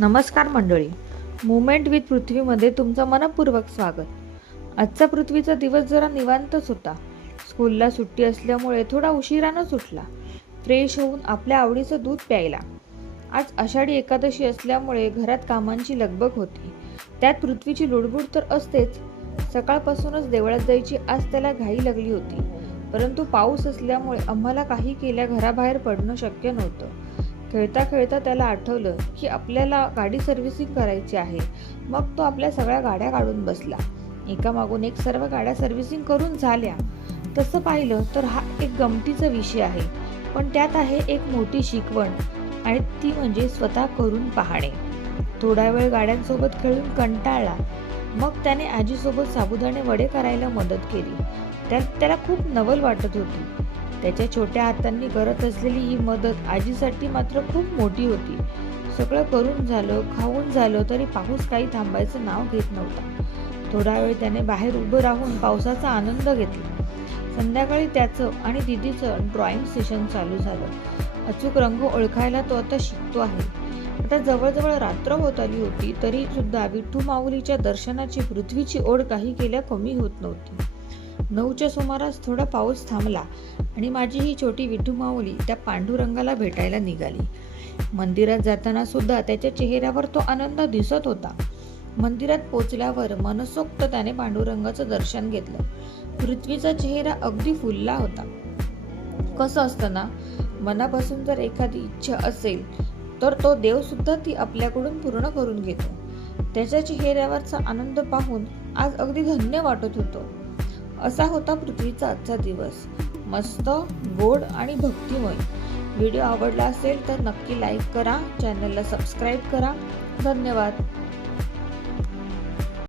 नमस्कार मंडळी. Moment with पृथ्वीमध्ये तुमचं मनपूर्वक स्वागत. आजचा पृथ्वीचा दिवस जरा निवांतच होता. स्कूलला सुट्टी असल्यामुळे थोडा उशिरानं सुटला. फ्रेश होऊन आपल्या आवडीचं दूध प्यायला. आज आषाढी एकादशी असल्यामुळे घरात कामांची लगबग होती. त्यात पृथ्वीची लुडबुड तर असतेच. सकाळपासूनच देवळात जायची आज त्याला घाई लागली होती. परंतु पाऊस असल्यामुळे आम्हाला काही केल्या घराबाहेर पडणं शक्य नव्हतं. खेळता खेळता त्याला आठवलं की आपल्याला गाडी सर्व्हिसिंग करायची आहे. मग तो आपल्या सगळ्या गाड्या काढून बसला. एकामागून एक सर्व गाड्या सर्व्हिसिंग करून झाल्या. तसं पाहिलं तर हा एक गमतीचा विषय आहे. पण त्यात आहे एक मोठी शिकवण आणि ती म्हणजे स्वतः करून पाहणे. थोडा वेळ गाड्यांसोबत खेळून कंटाळला. मग त्याने आजीसोबत साबुदाणे वडे करायला मदत केली. त्यात त्याला खूप नवल वाटत होती. त्याच्या छोट्या हातांनी करत असलेली ही मदत आजीसाठी मात्र खूप मोठी होती. सगळं करून झालं खाऊन झालं तरी पाऊस काही थांबायचं नाव घेत नव्हता. थोडा वेळ त्याने बाहेर उभं राहून पावसाचा आनंद घेतला. संध्याकाळी त्याचं आणि दिदीचं ड्रॉइंग सेशन चालू झालं. अचूक रंग ओळखायला तो आता शिकतो आहे. आता जवळजवळ रात्र होत आली होती तरी सुद्धा विठ्ठू माऊलीच्या दर्शनाची पृथ्वीची ओढ काही केल्या कमी होत नव्हती. नऊच्या सुमारास थोडा पाऊस थांबला आणि माझी ही छोटी विठू माऊली त्या पांडुरंगाला भेटायला निघाली. मंदिरात जाताना सुद्धा त्याच्या चेहऱ्यावर तो आनंद दिसत होता. मंदिरात पोचल्यावर मनसोक्त त्याने पांडुरंगाचं दर्शन घेतलं. पृथ्वीचा चेहरा अगदी फुलला होता. कसं असतं ना मनापासून जर एखादी इच्छा असेल तर तो देव सुद्धा ती आपल्याकडून पूर्ण करून घेतो. त्याच्या चेहऱ्यावरचा आनंद पाहून आज अगदी धन्य वाटत होतो. असा होता पृथ्वीचा आजचा दिवस. मस्त गोड आणि भक्तिमय. व्हिडिओ आवडला असेल तर नक्की लाईक करा चॅनलला सबस्क्राईब करा. धन्यवाद.